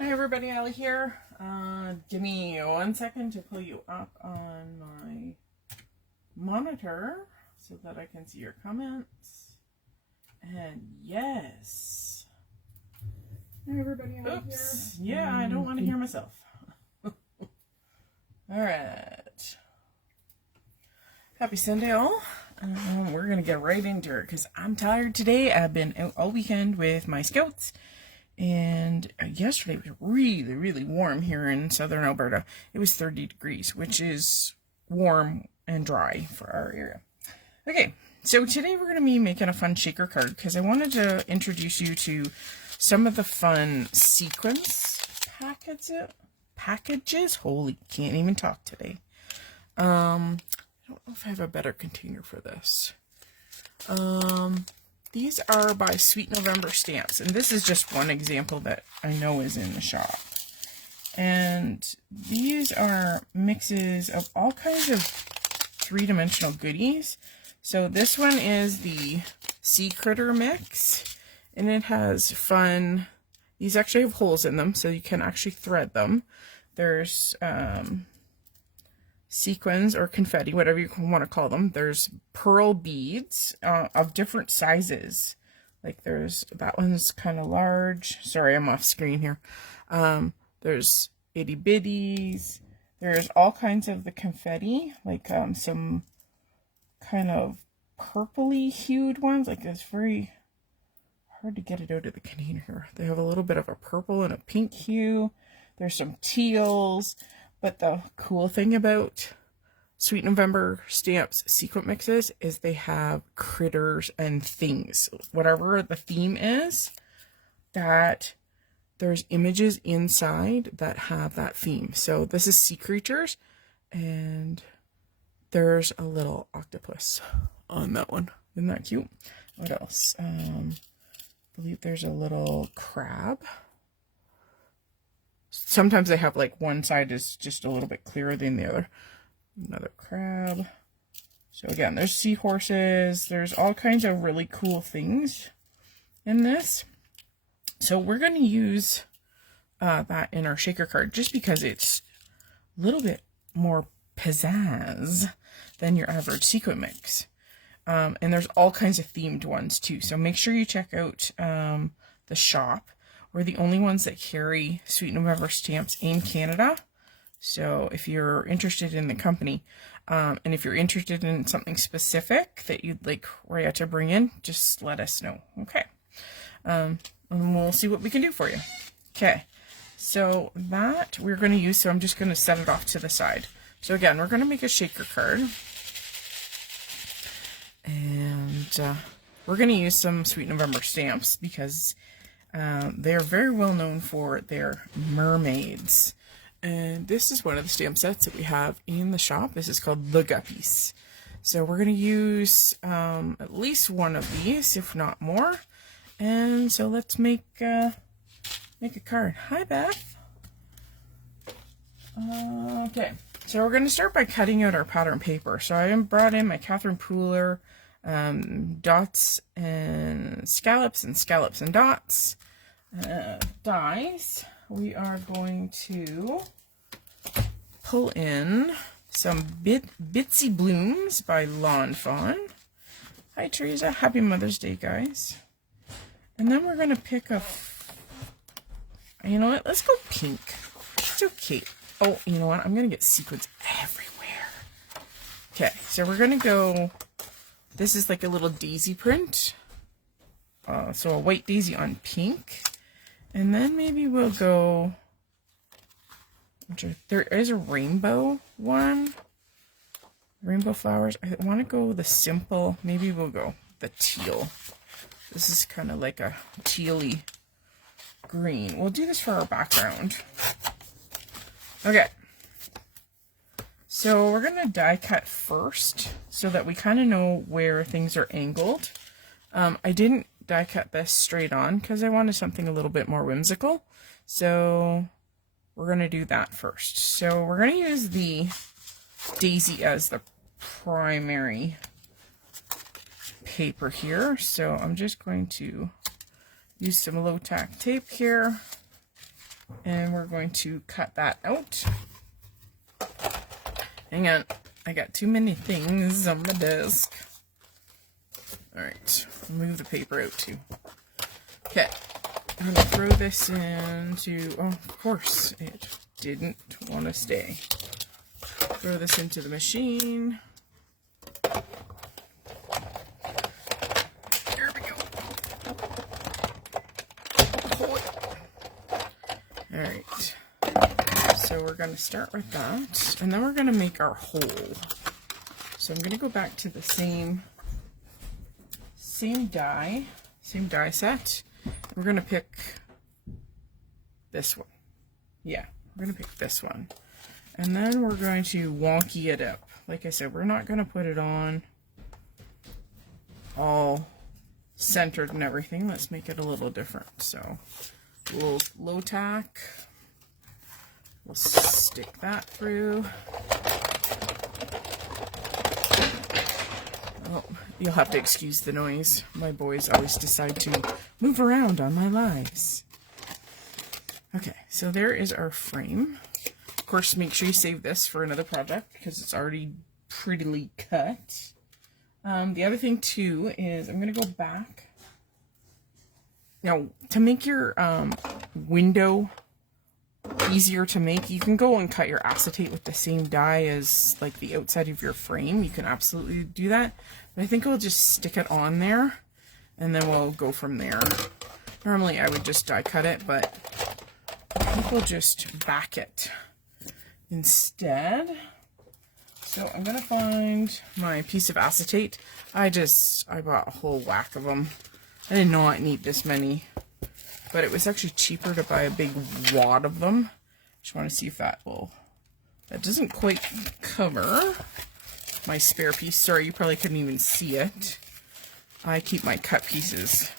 Hi everybody, Allie here. Give me 1 second to pull you up on my monitor so that I can see your comments. And yes. Hi everybody, Allie Oops. Here. Yeah, I don't want to hear myself. Alright. Happy Sunday all. We're going to get right into it because I'm tired today. I've been out all weekend with my scouts. And yesterday was really, really warm here in southern Alberta. It was 30 degrees, which is warm and dry for our area. Okay, so today we're going to be making a fun shaker card because I wanted to introduce you to some of the fun sequence packages. Holy, can't even talk today. I don't know if I have a better container for this. These are by Sweet November Stamps, and this is just one example that I know is in the shop. And these are mixes of all kinds of three-dimensional goodies. So this one is the Sea Critter mix, and it has fun. These actually have holes in them, so you can actually thread them. There's sequins or confetti, whatever you want to call them. There's pearl beads of different sizes. Like there's, that one's kind of large. Sorry, I'm off screen here. There's itty bitties. There's all kinds of the confetti, like some kind of purpley hued ones. Like it's very hard to get it out of the container here. They have a little bit of a purple and a pink hue. There's some teals. But the cool thing about Sweet November Stamps sequin mixes is they have critters and things. Whatever the theme is, that there's images inside that have that theme. So this is sea creatures, and there's a little octopus on that one. Isn't that cute? What else? I believe there's a little crab. Sometimes they have like one side is just a little bit clearer than the other. Another crab. So again, there's seahorses. There's all kinds of really cool things in this. So we're going to use that in our shaker card just because it's a little bit more pizzazz than your average sequin mix. And there's all kinds of themed ones too. So make sure you check out the shop. We're the only ones that carry Sweet November Stamps in Canada. So if you're interested in the company, and if you're interested in something specific that you'd like Rhea to bring in, just let us know. Okay. And we'll see what we can do for you. Okay. So that we're going to use, so I'm just going to set it off to the side. So again, we're going to make a shaker card. And we're going to use some Sweet November Stamps because they are very well known for their mermaids. And this is one of the stamp sets that we have in the shop. This is called the Guppies. So we're going to use at least one of these, if not more. And so let's make a card. Hi, Beth. Okay, so we're going to start by cutting out our pattern paper. So I brought in my Catherine Pooler dots and scallops and dots dies. We are going to pull in some Bitsy Blooms by Lawn Fawn. Hi Teresa, happy Mother's Day guys. And then we're going to pick a, you know what, let's go pink. It's okay. Oh, you know what, I'm going to get sequins everywhere. Okay, so we're going to go, this is like a little daisy print. So a white daisy on pink. And then maybe we'll go, there is a rainbow one. Rainbow flowers. I want to go the simple, maybe we'll go the teal. This is kind of like a tealy green. We'll do this for our background. Okay. So we're going to die cut first so that we kind of know where things are angled. I didn't die cut this straight on because I wanted something a little bit more whimsical. So we're going to do that first. So we're going to use the daisy as the primary paper here. So I'm just going to use some low tack tape here. And we're going to cut that out. Hang on, I got too many things on the desk. Alright, move the paper out too. Okay, I'm going to throw this into, oh, of course, it didn't want to stay. Throw this into the machine. There we go. Alright, so we're going to start with that, and then we're going to make our hole. So I'm going to go back to the same die set. We're going to pick this one. Yeah, we're going to pick this one. And then we're going to wonky it up. Like I said, we're not going to put it on all centered and everything. Let's make it a little different. So a little low tack. We'll stick that through. Oh, you'll have to excuse the noise. My boys always decide to move around on my lives. Okay, so there is our frame. Of course, make sure you save this for another project because it's already prettily cut. The other thing too is I'm going to go back. Now, to make your window easier to make, you can go and cut your acetate with the same die as like the outside of your frame. You can absolutely do that. But I think we'll just stick it on there and then we'll go from there. Normally I would just die cut it, but I think we'll just back it instead. So I'm going to find my piece of acetate. I bought a whole whack of them. I did not need this many, but it was actually cheaper to buy a big wad of them. Just want to see if that doesn't quite cover my spare piece. Sorry, you probably couldn't even see it. I keep my cut pieces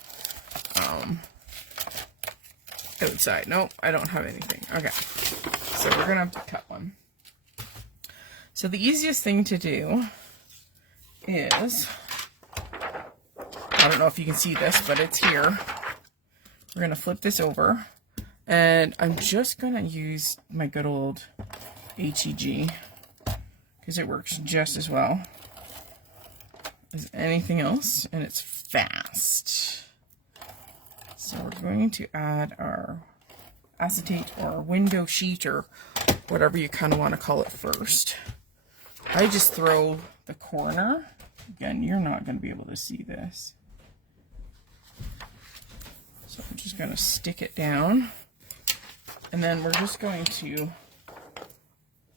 outside. Nope, I don't have anything. Okay, so we're gonna have to cut one. So the easiest thing to do is, I don't know if you can see this, but it's here. We're gonna flip this over, and I'm just gonna use my good old HEG because it works just as well as anything else, and it's fast. So we're going to add our acetate or window sheet or whatever you kind of want to call it first. I just throw the corner. Again, you're not going to be able to see this. So I'm just going to stick it down. And then we're just going to,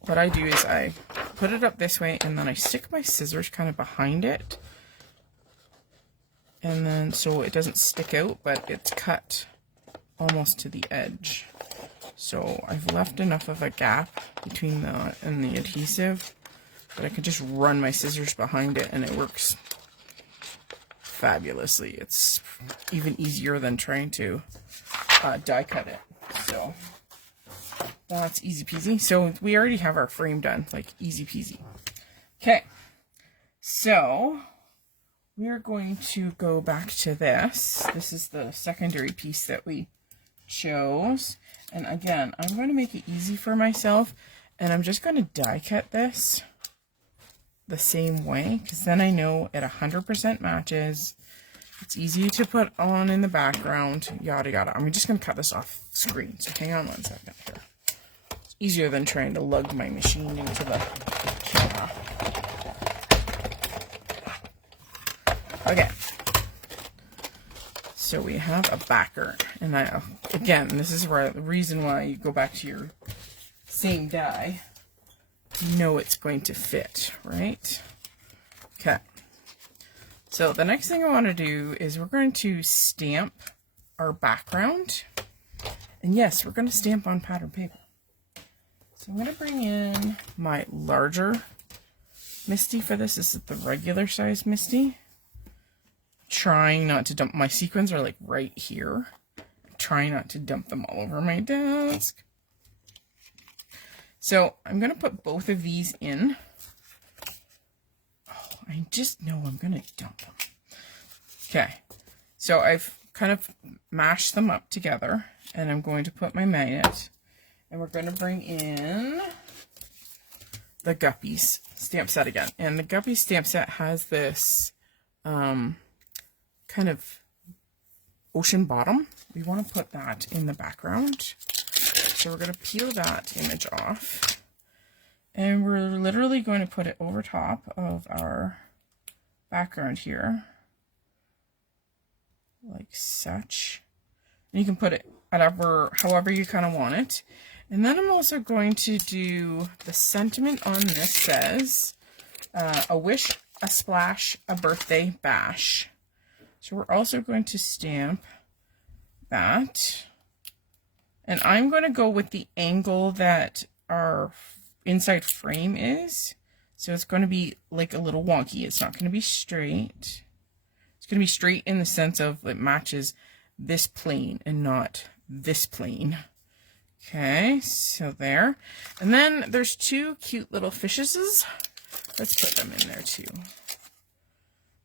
what I do is I put it up this way and then I stick my scissors kind of behind it. And then so it doesn't stick out, but it's cut almost to the edge. So I've left enough of a gap between that and the adhesive that I can just run my scissors behind it and it works fabulously. It's even easier than trying to die cut it. So that's easy peasy. So we already have our frame done, like easy peasy. Okay, so we're going to go back to this. This is the secondary piece that we chose. And again, I'm going to make it easy for myself. And I'm just going to die cut this the same way, because then I know it 100% matches. It's easy to put on in the background, yada yada. I'm just going to cut this off screen. So hang on one second here. It's easier than trying to lug my machine into the camera. Okay, so we have a backer, and again, this is where the reason why you go back to your same die, you know it's going to fit, right? Okay, so the next thing I want to do is we're going to stamp our background, and yes, we're going to stamp on pattern paper. So I'm going to bring in my larger Misty for this. This is the regular size Misty. Trying not to dump, my sequins are like right here. Trying not to dump them all over my desk. So I'm going to put both of these in. Oh, I just know I'm going to dump them. Okay, so I've kind of mash them up together, and I'm going to put my magnet, and we're going to bring in the Guppies stamp set again. And the Guppies stamp set has this kind of ocean bottom. We want to put that in the background. So we're going to peel that image off. And we're literally going to put it over top of our background here. Like such. And you can put it however you kind of want it. And then I'm also going to do the sentiment on this says, a wish, a splash, a birthday bash. So we're also going to stamp that. And I'm going to go with the angle that our inside frame is. So it's going to be like a little wonky. It's not going to be straight. It's going to be straight in the sense of it matches this plane and not this plane. Okay, so there. And then there's two cute little fishes. Let's put them in there too.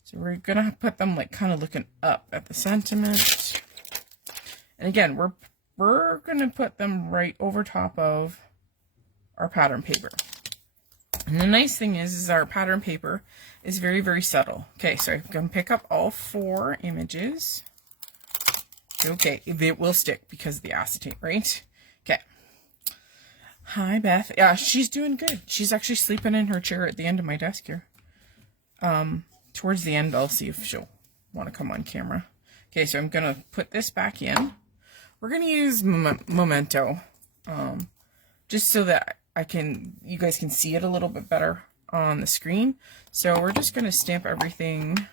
So we're going to put them like kind of looking up at the sentiment. And again, we're going to put them right over top of our pattern paper. And the nice thing is our pattern paper is very, very subtle. Okay, so I'm going to pick up all 4 images. Okay, it will stick because of the acetate, right? Okay. Hi, Beth. Yeah, she's doing good. She's actually sleeping in her chair at the end of my desk here. Towards the end, I'll see if she'll want to come on camera. Okay, so I'm going to put this back in. We're going to use Memento, just so that you guys can see it a little bit better on the screen. So we're just going to stamp everything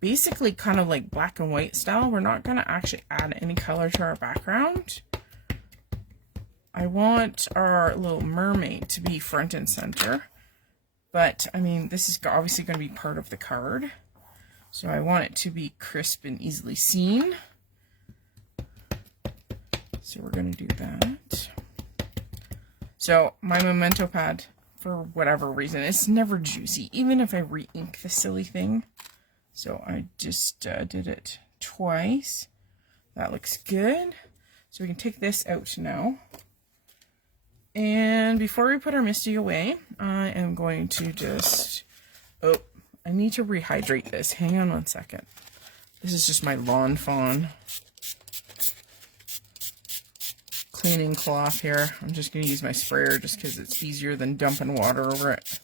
basically kind of like black and white style. We're not going to actually add any color to our background. I want our little mermaid to be front and center, but I mean, this is obviously going to be part of the card. So I want it to be crisp and easily seen. So we're going to do that. So my Memento pad, for whatever reason, it's never juicy, even if I re-ink the silly thing. So I just did it twice. That looks good. So we can take this out now. And before we put our Misty away, I am going to just, oh, I need to rehydrate this. Hang on one second. This is just my Lawn Fawn cleaning cloth here. I'm just going to use my sprayer just because it's easier than dumping water over it.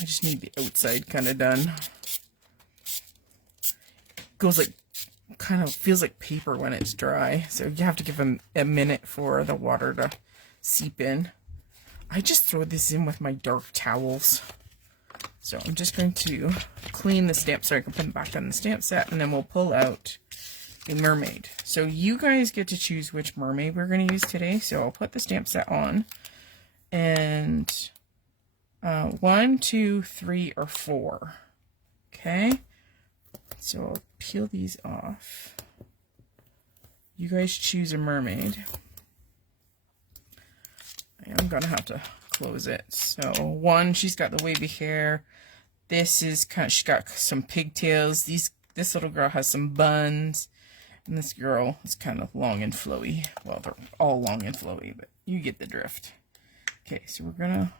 I just need the outside kind of done. Goes like, kind of feels like paper when it's dry. So you have to give them a minute for the water to seep in. I just throw this in with my dark towels. So I'm just going to clean the stamp so I can put them back on the stamp set, and then we'll pull out a mermaid. So you guys get to choose which mermaid we're going to use today. So I'll put the stamp set on, and 1, 2, 3, or 4. Okay. So I'll peel these off. You guys choose a mermaid. I'm gonna have to close it. So 1, she's got the wavy hair. This is kind of, she's got some pigtails. This little girl has some buns, and this girl is kind of long and flowy. Well, they're all long and flowy, but you get the drift. Okay, so we're gonna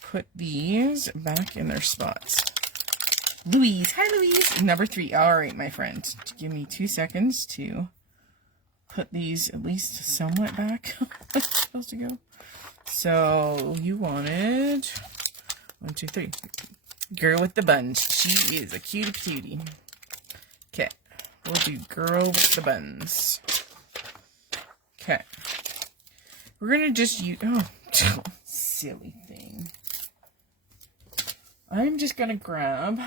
put these back in their spots. Louise, hi Louise, number 3. All right, my friend, give me 2 seconds to put these at least somewhat back. It's supposed to go. So you wanted 1, 2, 3. Girl with the buns. She is a cutie. Okay, we'll do girl with the buns. Okay, we're gonna just use. Oh, silly thing. I'm just gonna grab.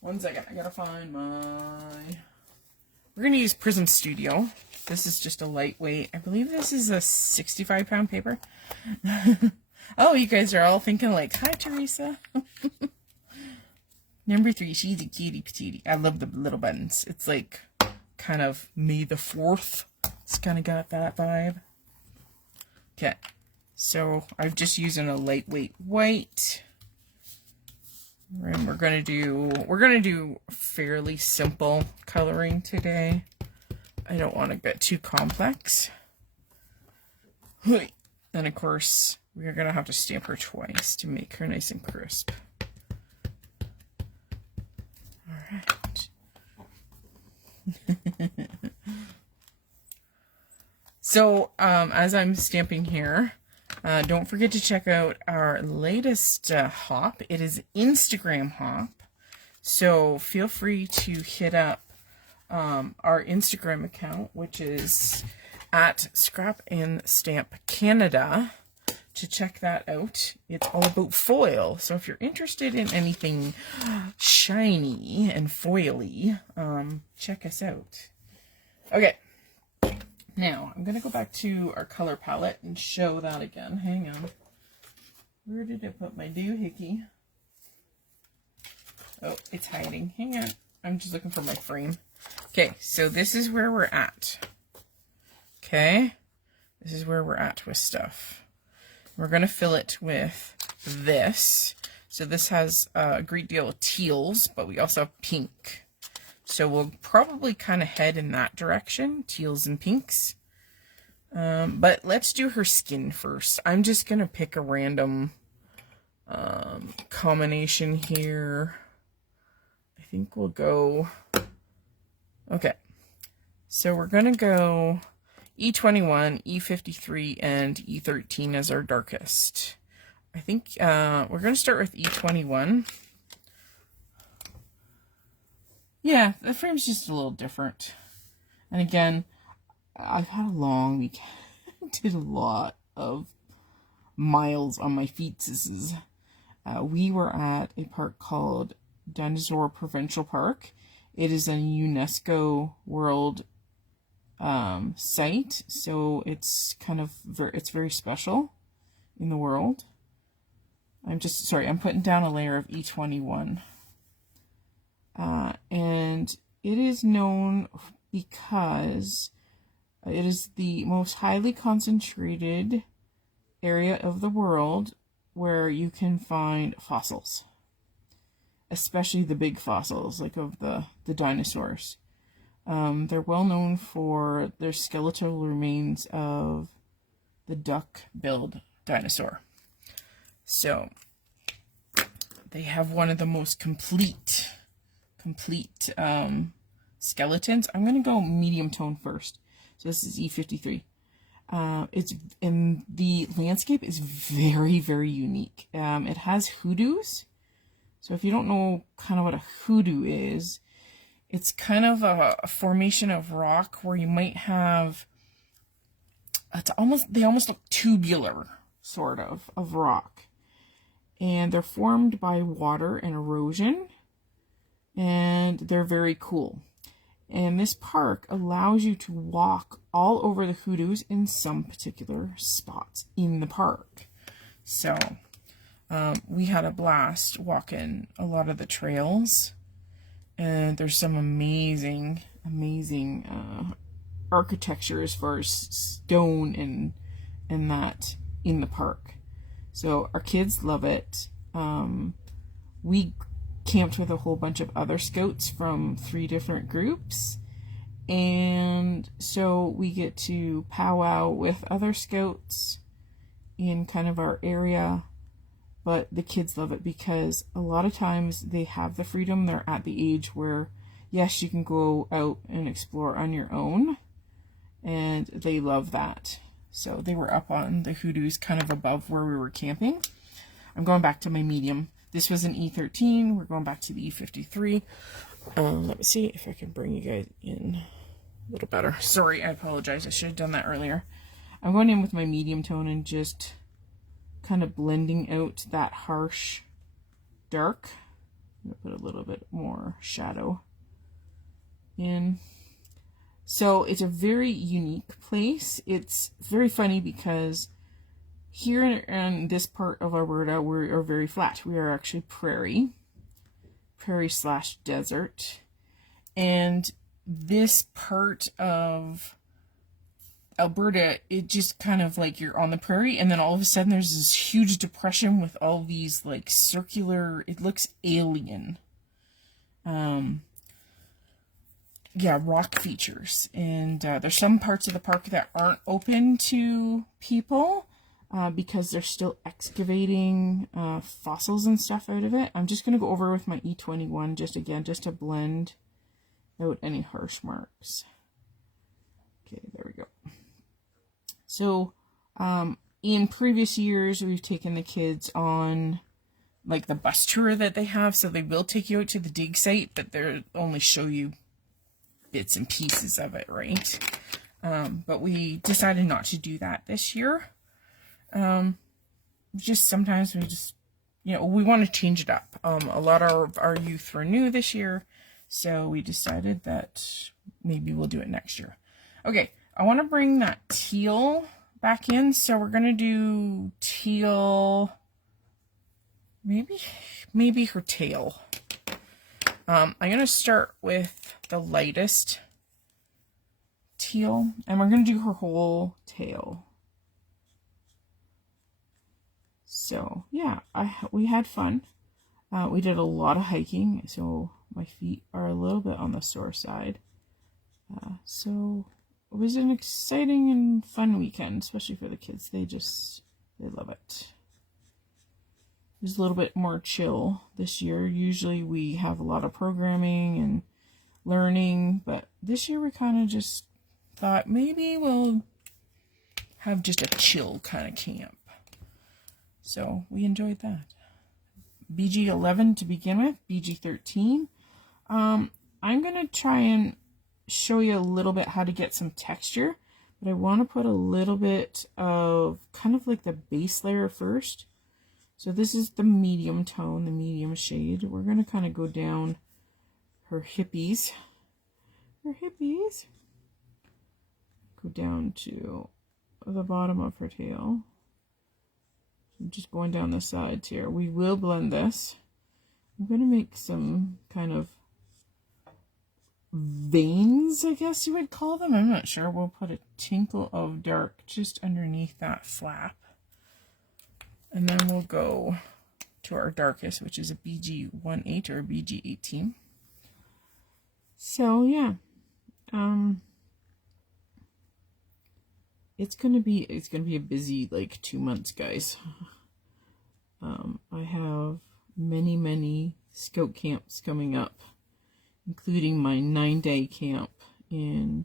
1 second. I gotta find my. We're going to use Prism Studio. This is just a lightweight. I believe this is a 65-pound paper. Oh, you guys are all thinking like, hi, Teresa. Number 3, she's a cutie patootie. I love the little buttons. It's like kind of May the 4th. It's kind of got that vibe. Okay. So I'm just using a lightweight white. And we're gonna do fairly simple coloring today. I don't want to get too complex. And of course, we're gonna have to stamp her twice to make her nice and crisp. All right. So, as I'm stamping here, don't forget to check out our latest hop. It is Instagram hop. So feel free to hit up our Instagram account, which is at Scrap and Stamp Canada, to check that out. It's all about foil. So if you're interested in anything shiny and foily, check us out. Okay. Now, I'm going to go back to our color palette and show that again. Hang on. Where did I put my doohickey? Oh, it's hiding. Hang on. I'm just looking for my frame. Okay, so this is where we're at. Okay? This is where we're at with stuff. We're going to fill it with this. So this has a great deal of teals, but we also have pink. So we'll probably kind of head in that direction, teals and pinks. But let's do her skin first. I'm just going to pick a random combination here. I think we'll go... Okay. So we're going to go E21, E53, and E13 as our darkest. I think we're going to start with E21. Yeah, the frame's just a little different. And again, I've had a long week. Did a lot of miles on my feet. We were at a park called Dinosaur Provincial Park. It is a UNESCO World site, so it's kind of it's very special in the world. I'm putting down a layer of E21. And it is known because it is the most highly concentrated area of the world where you can find fossils, especially the big fossils, like of the dinosaurs. They're well known for their skeletal remains of the duck-billed dinosaur. So they have one of the most complete skeletons. I'm going to go medium tone first. So this is E53. The landscape is very, very unique. It has hoodoos. So if you don't know kind of what a hoodoo is, it's kind of a formation of rock where you might have, they almost look tubular, sort of rock. And they're formed by water and erosion. And they're very cool. And this park allows you to walk all over the hoodoos in some particular spots in the park. So we had a blast walking a lot of the trails. And there's some amazing architecture as far as stone and that in the park. So our kids love it. We camped with a whole bunch of other scouts from 3 different groups, and so we get to powwow with other scouts in kind of our area. But the kids love it because a lot of times they have the freedom. They're at the age where, yes, you can go out and explore on your own, and they love that. So they were up on the hoodoos kind of above where we were camping. I'm going back to my medium. This was an E13. We're going back to the E53. Let me see if I can bring you guys in a little better. Sorry, I apologize. I should have done that earlier. I'm going in with my medium tone and just kind of blending out that harsh dark. I'm going to put a little bit more shadow in. So it's a very unique place. It's very funny because here in this part of Alberta, we are very flat. We are actually prairie / desert. And this part of Alberta, it just kind of like you're on the prairie, and then all of a sudden there's this huge depression with all these like circular, it looks alien. Yeah, rock features. And there's some parts of the park that aren't open to people because they're still excavating fossils and stuff out of it. I'm just going to go over with my E21 just to blend out any harsh marks. Okay, there we go. So, in previous years, we've taken the kids on like the bus tour that they have. So they will take you out to the dig site, but they'll only show you bits and pieces of it, right? But we decided not to do that this year. Just sometimes we just, we want to change it up. A lot of our youth were new this year, so we decided that maybe we'll do it next year. Okay, I want to bring that teal back in, so we're going to do teal, maybe her tail. I'm going to start with the lightest teal, and we're going to do her whole tail. So, yeah, we had fun. We did a lot of hiking, so my feet are a little bit on the sore side. So, it was an exciting and fun weekend, especially for the kids. They love it. It was a little bit more chill this year. Usually we have a lot of programming and learning, but this year we kind of just thought maybe we'll have just a chill kind of camp. So we enjoyed that. BG11 to begin with, BG13. I'm going to try and show you a little bit how to get some texture, but I want to put a little bit of kind of like the base layer first. So this is the medium tone, the medium shade. We're going to kind of go down her hippies. Go down to the bottom of her tail. I'm just going down the sides here. We will blend this. I'm going to make some kind of veins, I guess you would call them. I'm not sure. We'll put a tinkle of dark just underneath that flap. And then we'll go to our darkest, which is a BG18 or a BG18. So yeah, it's gonna be a busy like 2 months, guys. I have many scout camps coming up, including my 9-day camp in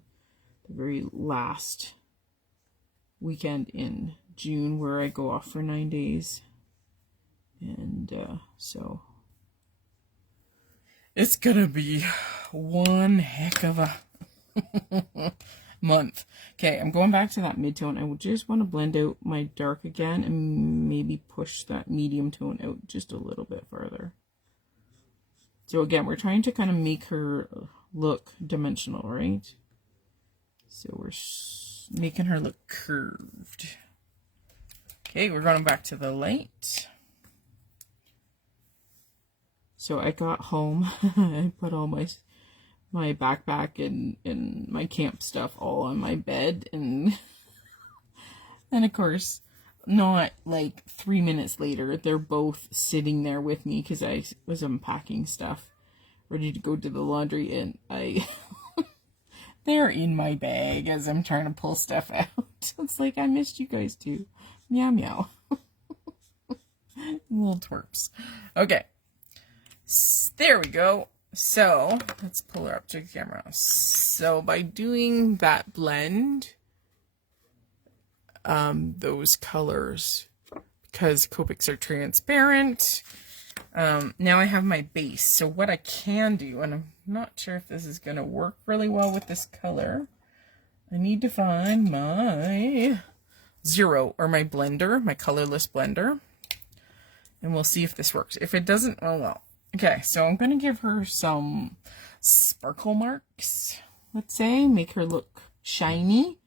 the very last weekend in June, where I go off for 9 days. And so it's gonna be one heck of a month. Okay, I'm going back to that mid-tone. I just want to blend out my dark again and maybe push that medium tone out just a little bit further. So again, we're trying to kind of make her look dimensional, right? So we're making her look curved. Okay, we're going back to the light. So I got home. I put all my backpack and my camp stuff all on my bed, and of course, not like 3 minutes later, they're both sitting there with me because I was unpacking stuff, ready to go to the laundry, and they're in my bag as I'm trying to pull stuff out. It's like, I missed you guys too. Meow meow. Little twerps. Okay. There we go. So, let's pull her up to the camera. So, by doing that blend, those colors, because Copics are transparent, now I have my base. So, what I can do, and I'm not sure if this is going to work really well with this color, I need to find my Zero, or my blender, my colorless blender, and we'll see if this works. If it doesn't, oh well. Okay, so I'm going to give her some sparkle marks, let's say, make her look shiny.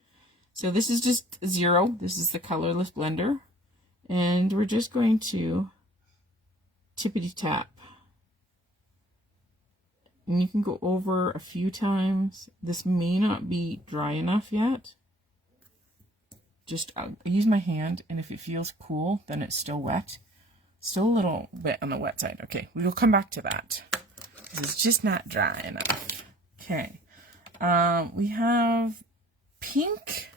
So this is just Zero. This is the colorless blender. And we're just going to tippity tap. And you can go over a few times. This may not be dry enough yet. just use my hand, and if it feels cool, then it's still wet. Still a little wet on the wet side. Okay, we will come back to that. It's just not dry enough. Okay. We have pink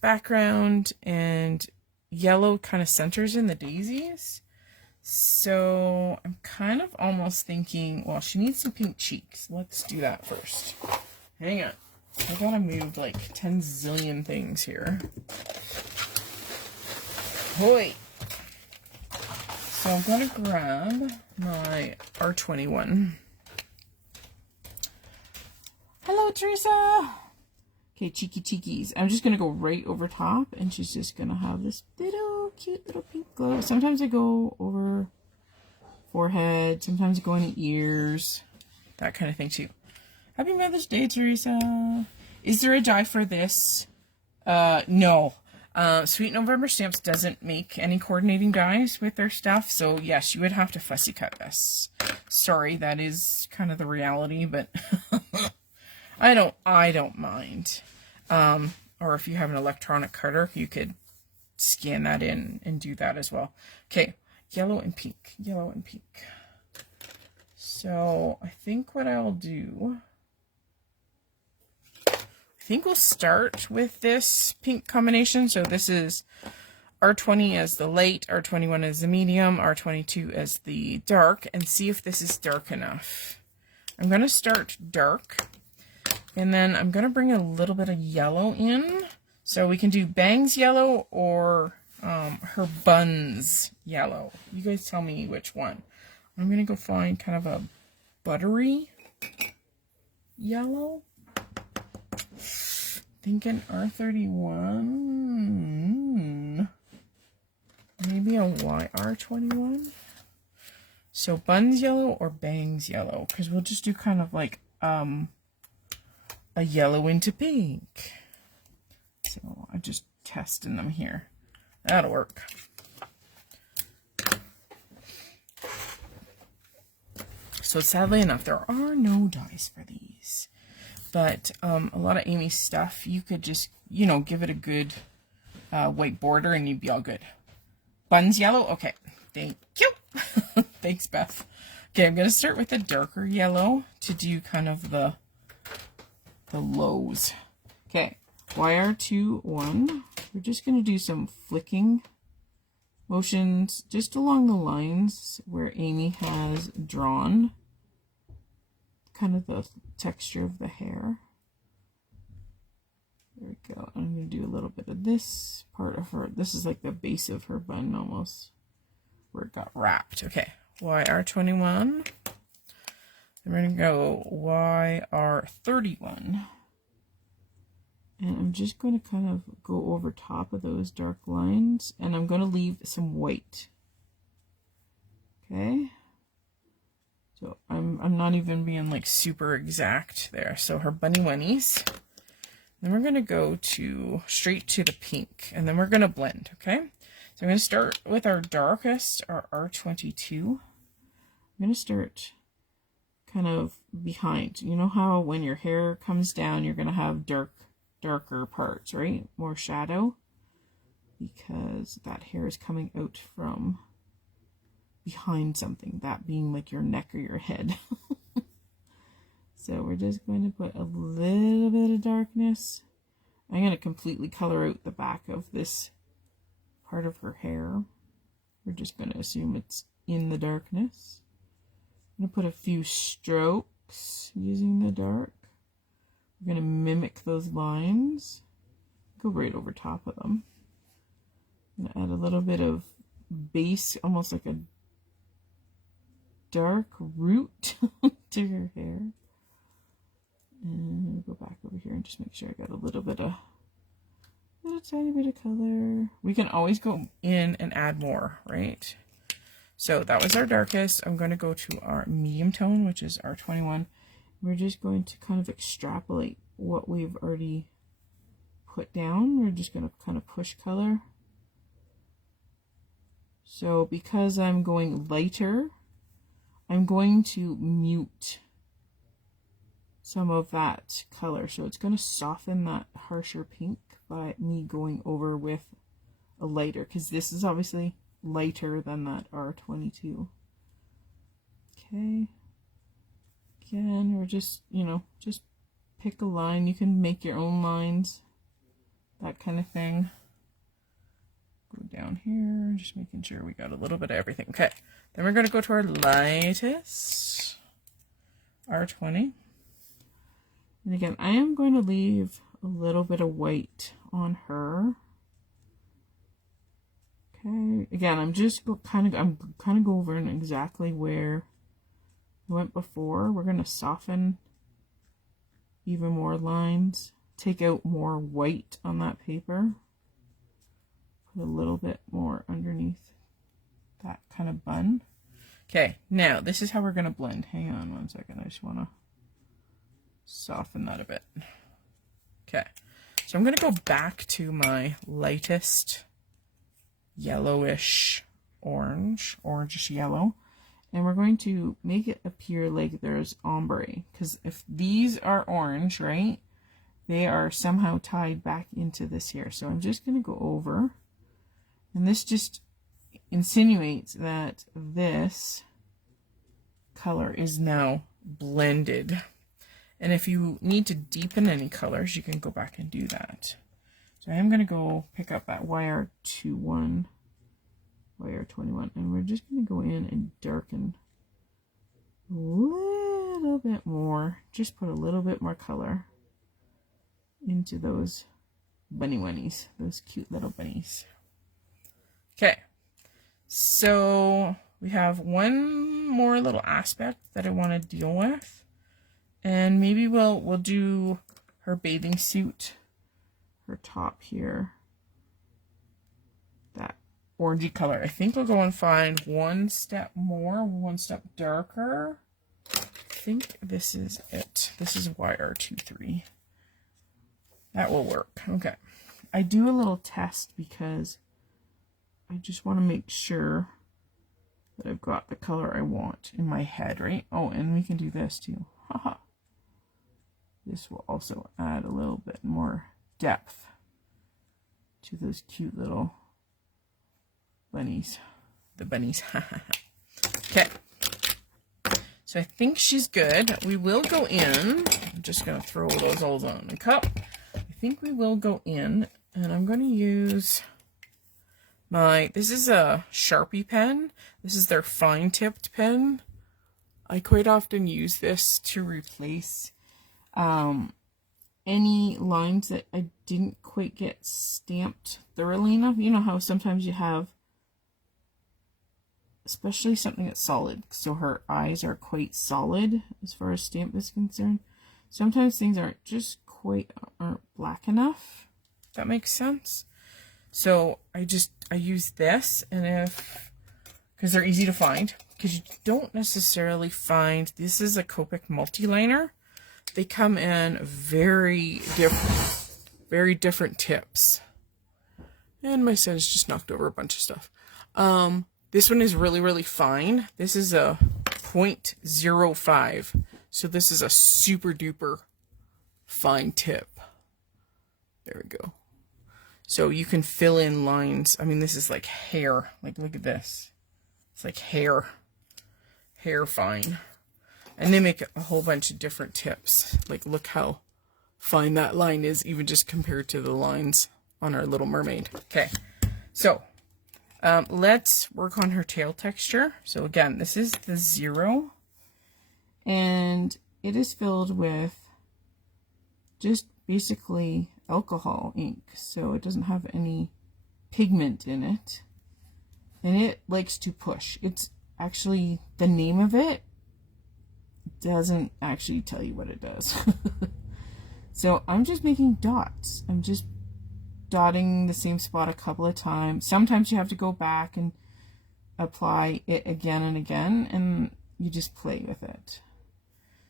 background and yellow kind of centers in the daisies. So I'm kind of almost thinking, well, she needs some pink cheeks. Let's do that first. Hang on. I gotta move like 10 zillion things here. Hoi! So I'm gonna grab my R21. Hello, Teresa! Okay, cheeky cheekies. I'm just gonna go right over top, and she's just gonna have this little cute little pink glow. Sometimes I go over forehead, sometimes I go in the ears, that kind of thing too. Happy Mother's Day, Teresa. Is there a die for this? No. Sweet November Stamps doesn't make any coordinating dies with their stuff, so yes, you would have to fussy cut this. Sorry, that is kind of the reality, but I don't mind. Or if you have an electronic cutter, you could scan that in and do that as well. Okay, yellow and pink, yellow and pink. So I think what I'll do, I think we'll start with this pink combination. So this is R20 as the light, R21 as the medium, R22 as the dark, and see if this is dark enough. I'm going to start dark, and then I'm going to bring a little bit of yellow in. So we can do bangs yellow or her buns yellow. You guys tell me which one. I'm going to go find kind of a buttery yellow. Thinking R31. Maybe a YR21. So buns yellow or bangs yellow, because we'll just do kind of like a yellow into pink. So I'm just testing them here. That'll work. So sadly enough, there are no dies for these. But a lot of Amy's stuff, you could just, you know, give it a good white border and you'd be all good. Buns yellow? Okay. Thank you. Thanks, Beth. Okay, I'm going to start with the darker yellow to do kind of the lows. Okay, YR21. We're just going to do some flicking motions just along the lines where Amy has drawn kind of the texture of the hair. There we go. I'm going to do a little bit of this part of her. This is like the base of her bun almost, where it got wrapped. Okay, YR21. Then we're going to go YR31. And I'm just going to kind of go over top of those dark lines, and I'm going to leave some white. Okay. So I'm not even being like super exact there. So her bunny wennies. Then we're going to go straight to the pink, and then we're going to blend, okay? So I'm going to start with our darkest, our R22. I'm going to start kind of behind. You know how when your hair comes down, you're going to have darker parts, right? More shadow, because that hair is coming out from behind something, that being like your neck or your head. So we're just going to put a little bit of darkness. I'm going to completely color out the back of this part of her hair. We're just going to assume it's in the darkness. I'm going to put a few strokes using the dark. We're going to mimic those lines. Go right over top of them. I'm going to add a little bit of base, almost like a dark root to her hair. And go back over here and just make sure I got a little tiny bit of color. We can always go in and add more, right? So that was our darkest. I'm going to go to our medium tone, which is our 21. We're just going to kind of extrapolate what we've already put down. We're just going to kind of push color. So because I'm going lighter, I'm going to mute some of that color. So it's going to soften that harsher pink by me going over with a lighter, because this is obviously lighter than that R22. Okay. Again, we're just, you know, just pick a line. You can make your own lines, that kind of thing. Go down here, just making sure we got a little bit of everything. Okay, then we're going to go to our lightest R20. And again, I am going to leave a little bit of white on her. Okay, again, I'm just kind of go over exactly where I went before. We're going to soften even more lines, take out more white on that paper, put a little bit more underneath that kind of bun. Okay, now this is how we're going to blend. Hang on one second, I just want to soften that a bit. Okay, so I'm going to go back to my lightest yellowish orange, orangish yellow, and we're going to make it appear like there's ombre, because if these are orange, right, they are somehow tied back into this here. So I'm just going to go over, and this just insinuates that this color is now blended. And if you need to deepen any colors, you can go back and do that. So I'm going to go pick up that YR21, YR21, and we're just going to go in and darken a little bit more. Just put a little bit more color into those bunny bunnies, those cute little bunnies. Okay, so we have one more little aspect that I want to deal with, and maybe we'll do her bathing suit, her top here, that orangey color. I think we'll go and find one step more, one step darker. I think this is it. This is YR23. That will work. Okay. I do a little test because I just want to make sure that I've got the color I want in my head, right? Oh, and we can do this too. Haha. This will also add a little bit more depth to those cute little bunnies. The bunnies. Okay. So I think she's good. We will go in. I'm just going to throw those all on the cup. I think we will go in, and I'm going to use this is a Sharpie pen. This is their fine tipped pen. I quite often use this to replace any lines that I didn't quite get stamped thoroughly enough. You know how sometimes you have, especially something that's solid, so her eyes are quite solid as far as stamp is concerned. Sometimes things aren't black enough. If that makes sense. So I use this, and because they're easy to find, because you don't necessarily find, this is a Copic multi-liner. They come in very different tips. And my son has just knocked over a bunch of stuff. This one is really, really fine. This is a 0.05. So this is a super duper fine tip. There we go. So you can fill in lines. I mean, this is like hair. Like, look at this. It's like hair fine. And they make a whole bunch of different tips. Like, look how fine that line is, even just compared to the lines on our little mermaid. Okay, so let's work on her tail texture. So again, this is the 0. And it is filled with just basically alcohol ink. So it doesn't have any pigment in it. And it likes to push. It's actually, the name of it doesn't actually tell you what it does. So I'm just making dots. I'm just dotting the same spot a couple of times. Sometimes you have to go back and apply it again and again, and you just play with it.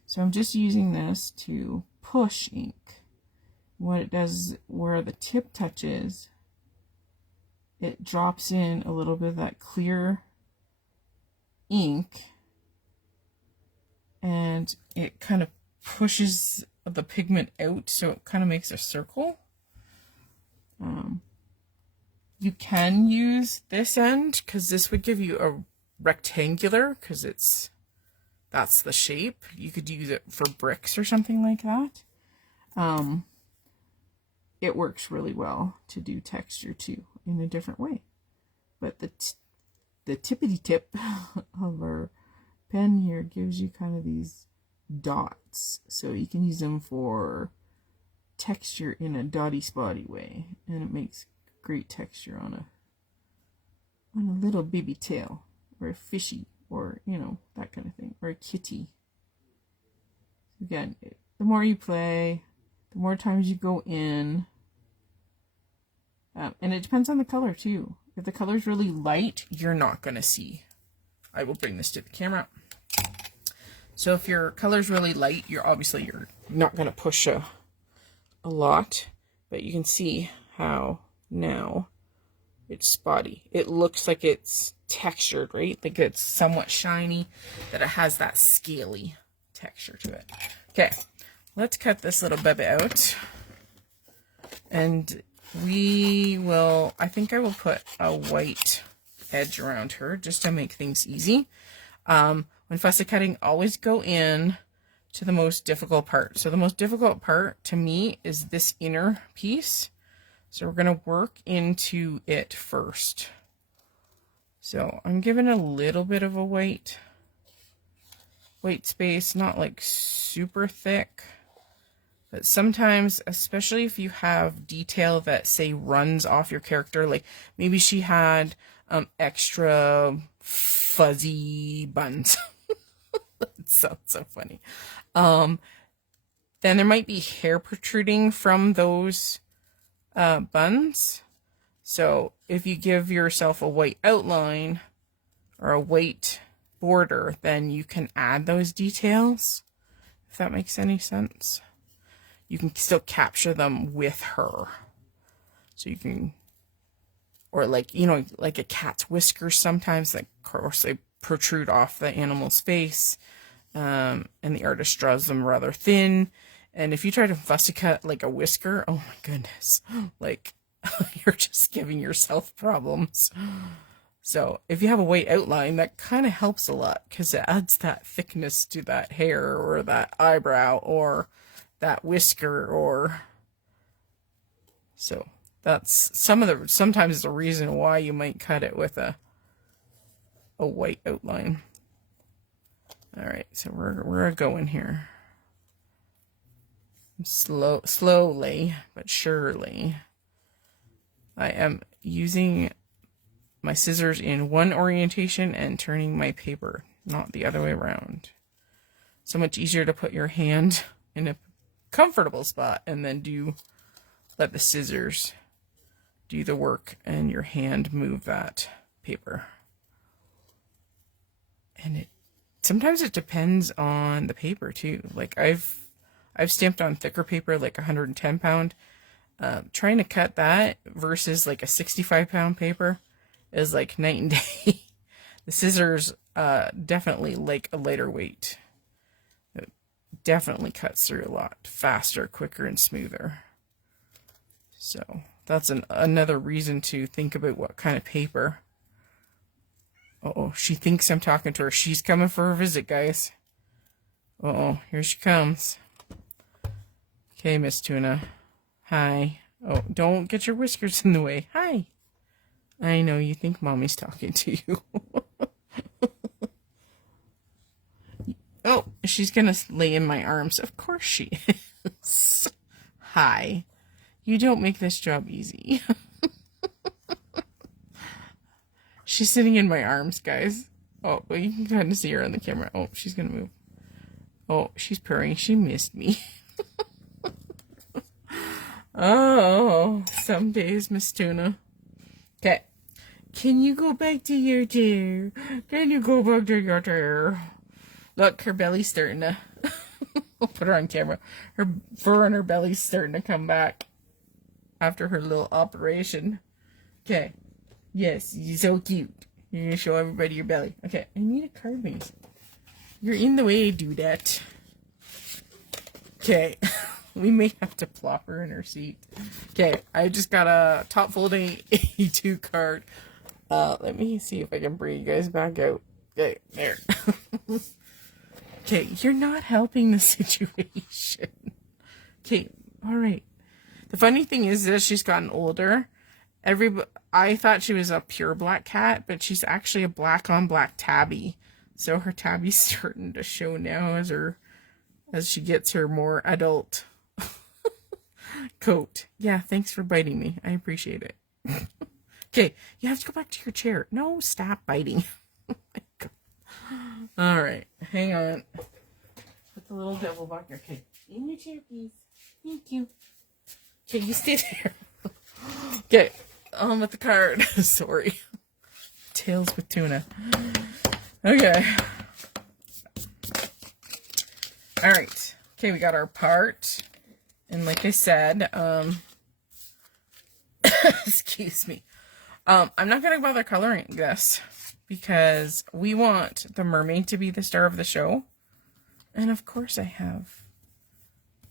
So I'm just using this to push ink. What it does is, where the tip touches, it drops in a little bit of that clear ink, and it kind of pushes the pigment out, so it kind of makes a circle. You can use this end because this would give you a rectangular, because that's the shape. You could use it for bricks or something like that. It works really well to do texture too in a different way. But the tippity tip of our pen here gives you kind of these dots, so you can use them for texture in a dotty spotty way, and it makes great texture on a little baby tail, or a fishy, or you know, that kind of thing, or a kitty. Again, the more you play, the more times you go in, and it depends on the color too. If the color's really light, you're not gonna see. I will bring this to the camera. So if your color's really light, you're not gonna push a lot, but you can see how now it's spotty. It looks like it's textured, right? Like it's somewhat shiny, that it has that scaly texture to it. Okay, let's cut this little baby out, and I think I will put a white edge around her just to make things easy. When fussy cutting, always go in to the most difficult part. So the most difficult part to me is this inner piece. So we're going to work into it first. So I'm giving a little bit of a white space, not like super thick, but sometimes, especially if you have detail that say runs off your character, like maybe she had extra fuzzy buns. That sounds so funny. Then there might be hair protruding from those buns. So if you give yourself a white outline or a white border, then you can add those details, if that makes any sense. You can still capture them with her. So you can, or like, you know, like a cat's whiskers sometimes, like, of course, they protrude off the animal's face, and the artist draws them rather thin. And if you try to fussy cut like a whisker, oh my goodness, like you're just giving yourself problems. So if you have a white outline, that kind of helps a lot, because it adds that thickness to that hair or that eyebrow or that whisker, or so that's sometimes the reason why you might cut it with a white outline. All right, so we're going here. Slowly but surely. I am using my scissors in one orientation and turning my paper, not the other way around. So much easier to put your hand in a comfortable spot and then let the scissors do the work and your hand move that paper. And sometimes it depends on the paper too. Like I've stamped on thicker paper, like 110 pound. Trying to cut that versus like a 65-pound paper is like night and day. The scissors definitely like a lighter weight. It definitely cuts through a lot faster, quicker, and smoother. So that's another reason to think about what kind of paper. Uh-oh, she thinks I'm talking to her. She's coming for a visit, guys. Uh-oh, here she comes. Okay, Miss Tuna. Hi. Oh, don't get your whiskers in the way. Hi. I know you think Mommy's talking to you. Oh, she's gonna lay in my arms. Of course she is. Hi. You don't make this job easy. She's sitting in my arms, guys. Oh, well, you can kind of see her on the camera. Oh, she's gonna move. Oh, she's purring. She missed me. Oh, some days, Miss Tuna. Okay. Can you go back to your chair? Can you go back to your chair? Look, her belly's starting to... We'll put her on camera. Her fur on her belly's starting to come back after her little operation. Okay. Yes, you're so cute. You're going to show everybody your belly. Okay, I need a card base. You're in the way, do that. Okay, we may have to plop her in her seat. Okay, I just got a top folding A2 card. Let me see if I can bring you guys back out. Okay, there. Okay, you're not helping the situation. Okay, all right. The funny thing is that she's gotten older. I thought she was a pure black cat, but she's actually a black on black tabby. So her tabby's starting to show now as she gets her more adult coat. Yeah, thanks for biting me. I appreciate it. Okay, you have to go back to your chair. No, stop biting. Oh my God. All right, hang on. Put the little devil back here. Okay, in your chair, please. Thank you. Okay, you stay there. Okay, on with the card. Sorry. Tails with tuna. Okay. All right. Okay, we got our part. And like I said, excuse me. I'm not going to bother coloring this because we want the mermaid to be the star of the show. And of course I have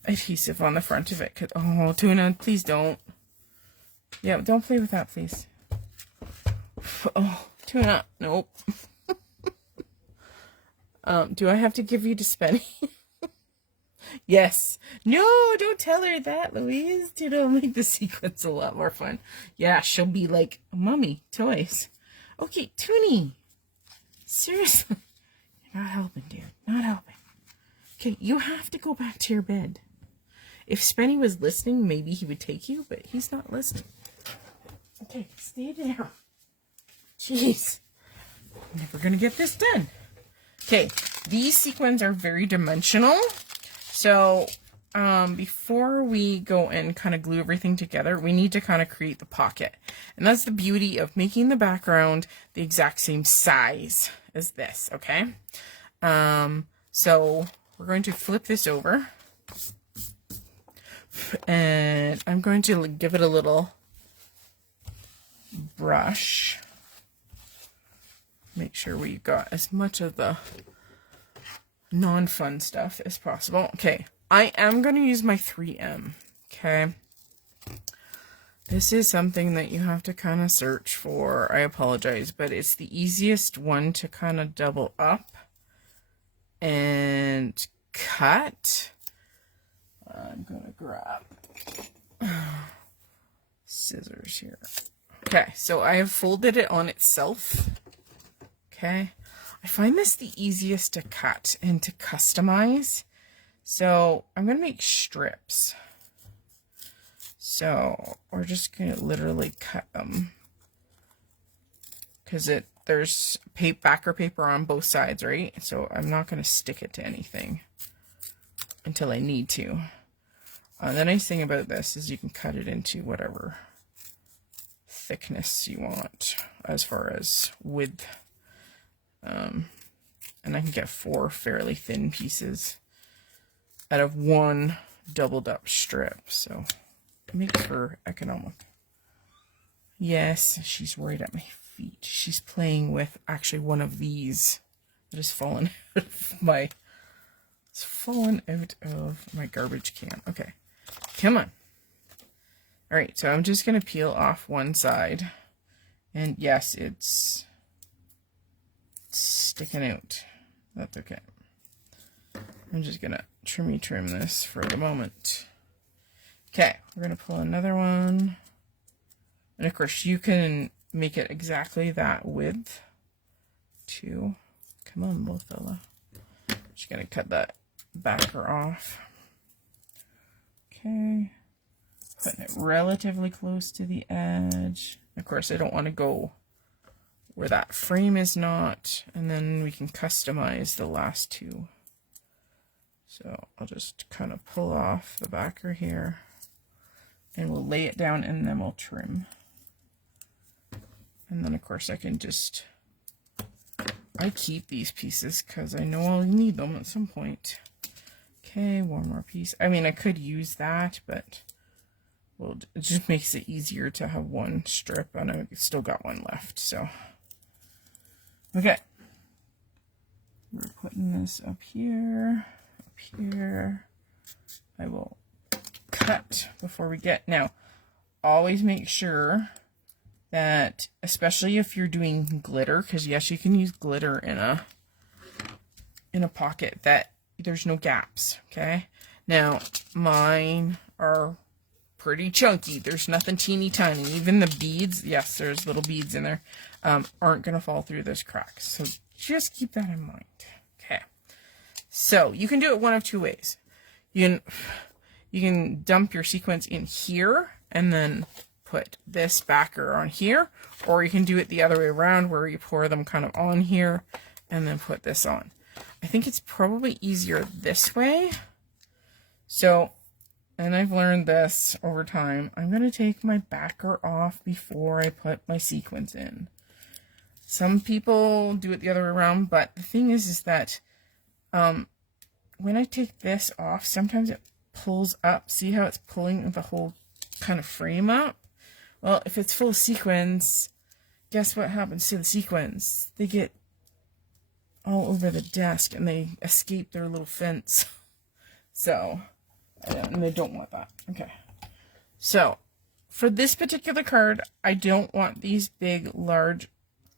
adhesive on the front of it. Oh, Tuna, please don't. Yeah, don't play with that, please. Oh, Tuna, nope. Do I have to give you to Spenny? Yes. No, don't tell her that, Louise. It'll make the sequence a lot more fun. Yeah, she'll be like, Mommy, toys. Okay, Toonie. Seriously. You're not helping, dude. Not helping. Okay, you have to go back to your bed. If Spenny was listening, maybe he would take you, but he's not listening. Okay, stay there. Jeez. I'm never going to get this done. Okay, these sequins are very dimensional. So, before we go and kind of glue everything together, we need to kind of create the pocket. And that's the beauty of making the background the exact same size as this, okay? So, we're going to flip this over. And I'm going to give it a little brush. Make sure we got as much of the non-fun stuff as possible. Okay, I am going to use my 3M. Okay, this is something that you have to kind of search for. I apologize, but it's the easiest one to kind of double up and cut. I'm going to grab scissors here. Okay, so I have folded it on itself. Okay, I find this the easiest to cut and to customize. So I'm going to make strips. So we're just going to literally cut them. Because there's backer paper on both sides, right? So I'm not going to stick it to anything until I need to. The nice thing about this is you can cut it into whatever thickness you want as far as width. And I can get 4 fairly thin pieces out of one doubled up strip, so it makes for economic. Yes, she's right at my feet. She's playing with actually one of these that has fallen out of my, it's fallen out of my garbage can. Okay, come on. All right, so I'm just going to peel off one side, and yes, it's sticking out. That's okay. I'm just gonna trim this for the moment. Okay, we're gonna pull another one, and of course you can make it exactly that width too. Come on, little fella. Just gonna cut that backer off. Okay, putting it relatively close to the edge. Of course, I don't want to go where that frame is not, and then we can customize the last two. So I'll just kind of pull off the backer here, and we'll lay it down, and then we'll trim. And then of course I can just, I keep these pieces because I know I'll need them at some point. Okay, one more piece. I mean, I could use that, but well, it just makes it easier to have one strip, and I've still got one left, so. Okay, we're putting this up here, I will cut before we get. Now, always make sure that, especially if you're doing glitter, because yes, you can use glitter in a pocket, that there's no gaps, okay? Now, mine are pretty chunky. There's nothing teeny tiny. Even the beads, yes, there's little beads in there, aren't going to fall through those cracks. So just keep that in mind. Okay. So you can do it one of two ways. You can dump your sequins in here and then put this backer on here, or you can do it the other way around where you pour them kind of on here and then put this on. I think it's probably easier this way. So, and I've learned this over time, I'm going to take my backer off before I put my sequins in. Some people do it the other way around, but the thing is that when I take this off, sometimes it pulls up. See how it's pulling the whole kind of frame up? Well, if it's full of sequins, guess what happens to the sequins? They get all over the desk and they escape their little fence. So, and they don't want that. Okay. So, for this particular card, I don't want these big, large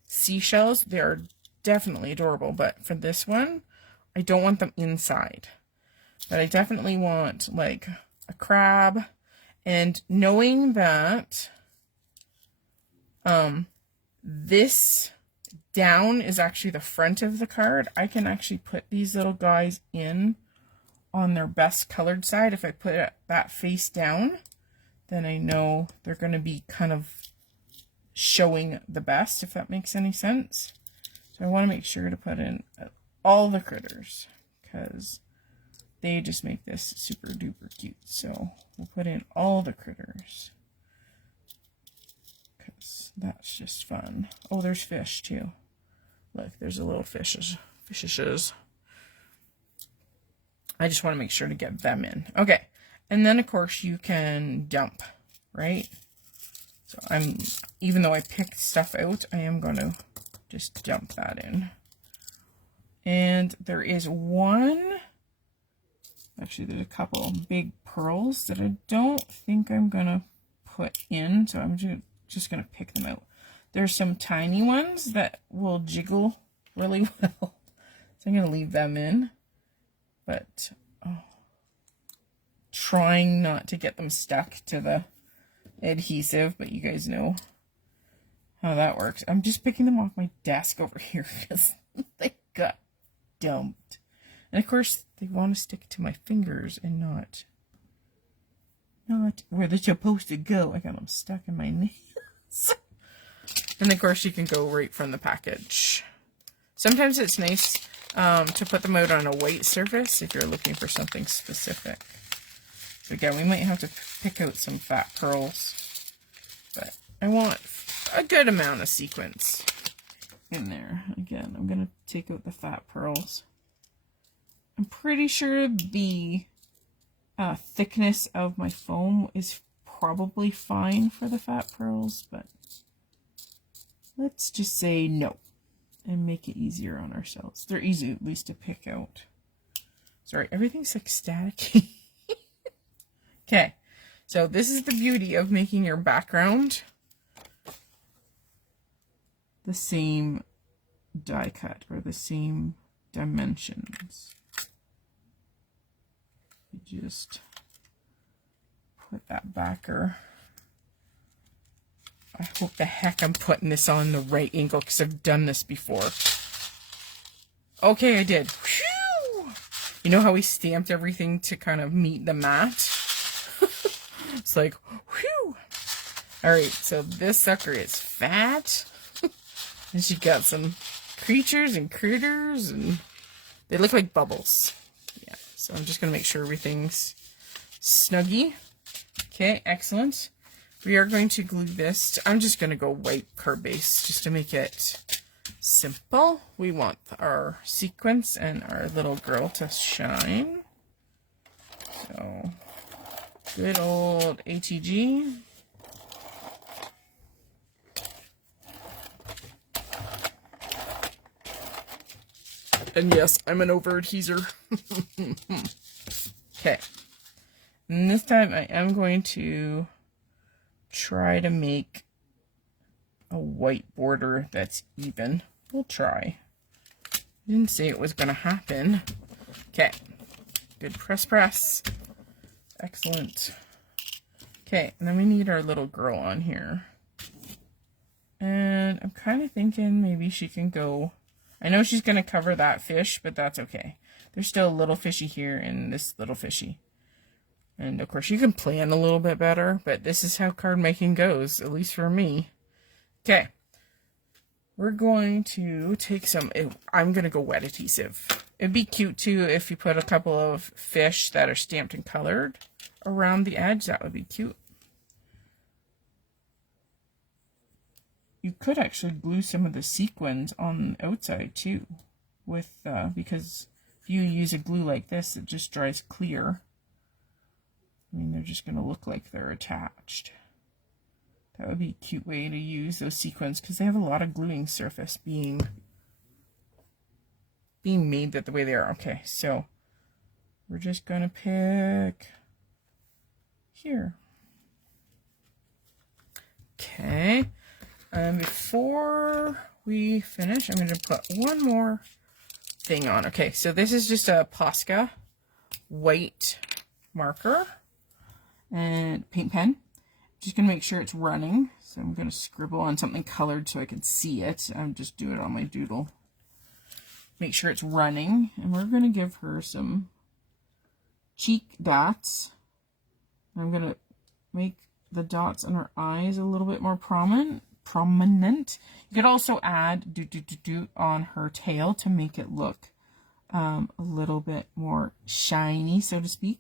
seashells. They are definitely adorable, but for this one, I don't want them inside. But I definitely want like a crab, and knowing that this down is actually the front of the card, I can actually put these little guys in on their best colored side. If I put that face down, then I know they're going to be kind of showing the best, if that makes any sense. So I want to make sure to put in all the critters because they just make this super duper cute. So we'll put in all the critters because that's just fun. Oh, there's fish too. Look, there's a little fishes. I just want to make sure to get them in. Okay. And then of course you can dump, right? So even though I picked stuff out, I am going to just dump that in. And there is actually there's a couple big pearls that I don't think I'm going to put in. So I'm just going to pick them out. There's some tiny ones that will jiggle really well. So I'm going to leave them in. But trying not to get them stuck to the adhesive, but you guys know how that works. I'm just picking them off my desk over here because they got dumped. And of course, they want to stick to my fingers and not where they're supposed to go. I got them stuck in my nails. And of course, you can go right from the package. Sometimes it's nice to put them out on a white surface if you're looking for something specific. So again, we might have to pick out some fat pearls, but I want a good amount of sequins in there. Again, I'm going to take out the fat pearls. I'm pretty sure the thickness of my foam is probably fine for the fat pearls, but let's just say no and make it easier on ourselves. They're easy at least to pick out. Sorry, everything's like staticky. Okay, so this is the beauty of making your background the same die cut or the same dimensions. You just put that backer. I hope the heck I'm putting this on the right angle because I've done this before. Okay, I did. Whew! You know how we stamped everything to kind of meet the mat? It's like, whew! Alright, so this sucker is fat. And she got some creatures and critters, and they look like bubbles. Yeah, so I'm just going to make sure everything's snuggy. Okay, excellent. We are going to glue this. I'm just going to go white card base just to make it simple. We want our sequins and our little girl to shine. So, good old ATG. And yes, I'm an over adheser. Okay. And this time I am going to try to make a white border that's even. We'll try. Didn't say it was going to happen. Okay. Good press. Excellent. Okay, and then we need our little girl on here. And I'm kind of thinking maybe she can go. I know she's going to cover that fish, but that's okay. There's still a little fishy here and this little fishy. And of course you can plan a little bit better, but this is how card making goes, at least for me. Okay. We're going to take some, I'm going to go wet adhesive. It'd be cute too if you put a couple of fish that are stamped and colored around the edge. That would be cute. You could actually glue some of the sequins on the outside too, with because if you use a glue like this, it just dries clear. I mean, they're just going to look like they're attached. That would be a cute way to use those sequins because they have a lot of gluing surface being made that the way they are. Okay, so we're just going to pick here. Okay. Before we finish, I'm going to put one more thing on. Okay, so this is just a Posca white marker and paint pen. Just going to make sure it's running. So I'm going to scribble on something colored so I can see it. I'm just do it on my doodle. Make sure it's running. And we're going to give her some cheek dots. I'm going to make the dots on her eyes a little bit more prominent. You could also add on her tail to make it look a little bit more shiny, so to speak.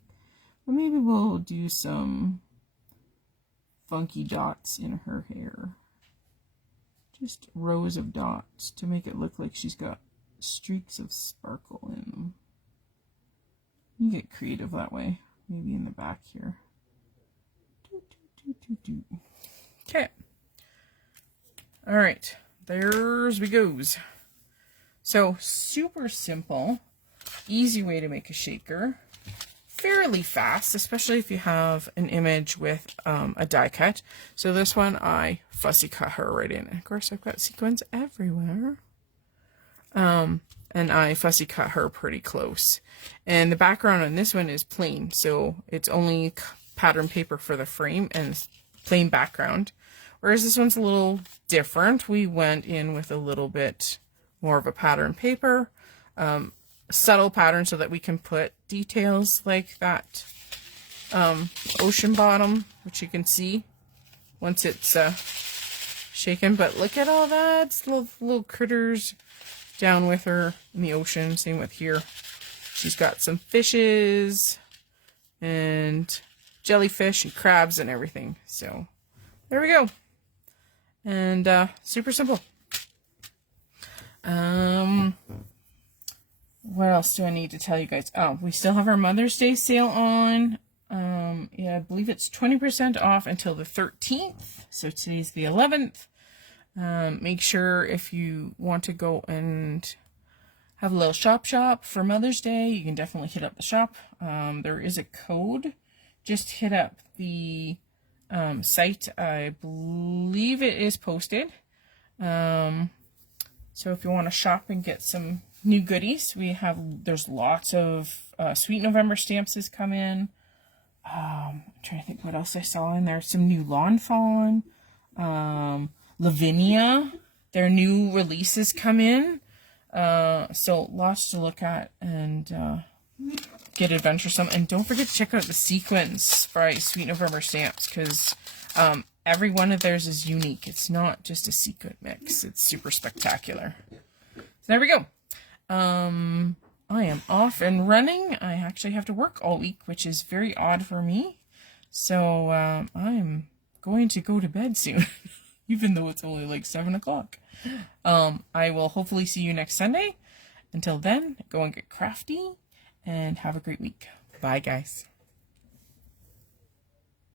But maybe we'll do some funky dots in her hair. Just rows of dots to make it look like she's got streaks of sparkle in them. You get creative that way. Maybe in the back here. Okay. All right, there's we goes. So super simple, easy way to make a shaker. Fairly fast, especially if you have an image with a die cut. So this one, I fussy cut her right in. And of course, I've got sequins everywhere. And I fussy cut her pretty close. And the background on this one is plain, so it's only pattern paper for the frame and plain background. Whereas this one's a little different. We went in with a little bit more of a pattern paper, subtle pattern so that we can put details like that ocean bottom, which you can see once it's shaken. But look at all that. It's little critters down with her in the ocean. Same with here. She's got some fishes and jellyfish and crabs and everything. So there we go. And super simple. What else do I need to tell you guys? Oh, we still have our Mother's Day sale on. Yeah, I believe it's 20% off until the 13th. So today's the 11th. Make sure if you want to go and have a little shop for Mother's Day, you can definitely hit up the shop. There is a code. Just hit up the site. I believe it is posted. So if you want to shop and get some new goodies, there's lots of Sweet November stamps has come in. I'm trying to think what else I saw in there. Some new Lawn Fawn, Lavinia, their new releases come in. So lots to look at and get adventuresome. And don't forget to check out the sequins by Sweet November stamps, because every one of theirs is unique. It's not just a sequin mix. It's super spectacular. So there we go. I am off and running. I actually have to work all week, which is very odd for me. So I'm going to go to bed soon, even though it's only like 7 o'clock. I will hopefully see you next Sunday. Until then, go and get crafty and have a great week. Bye, guys.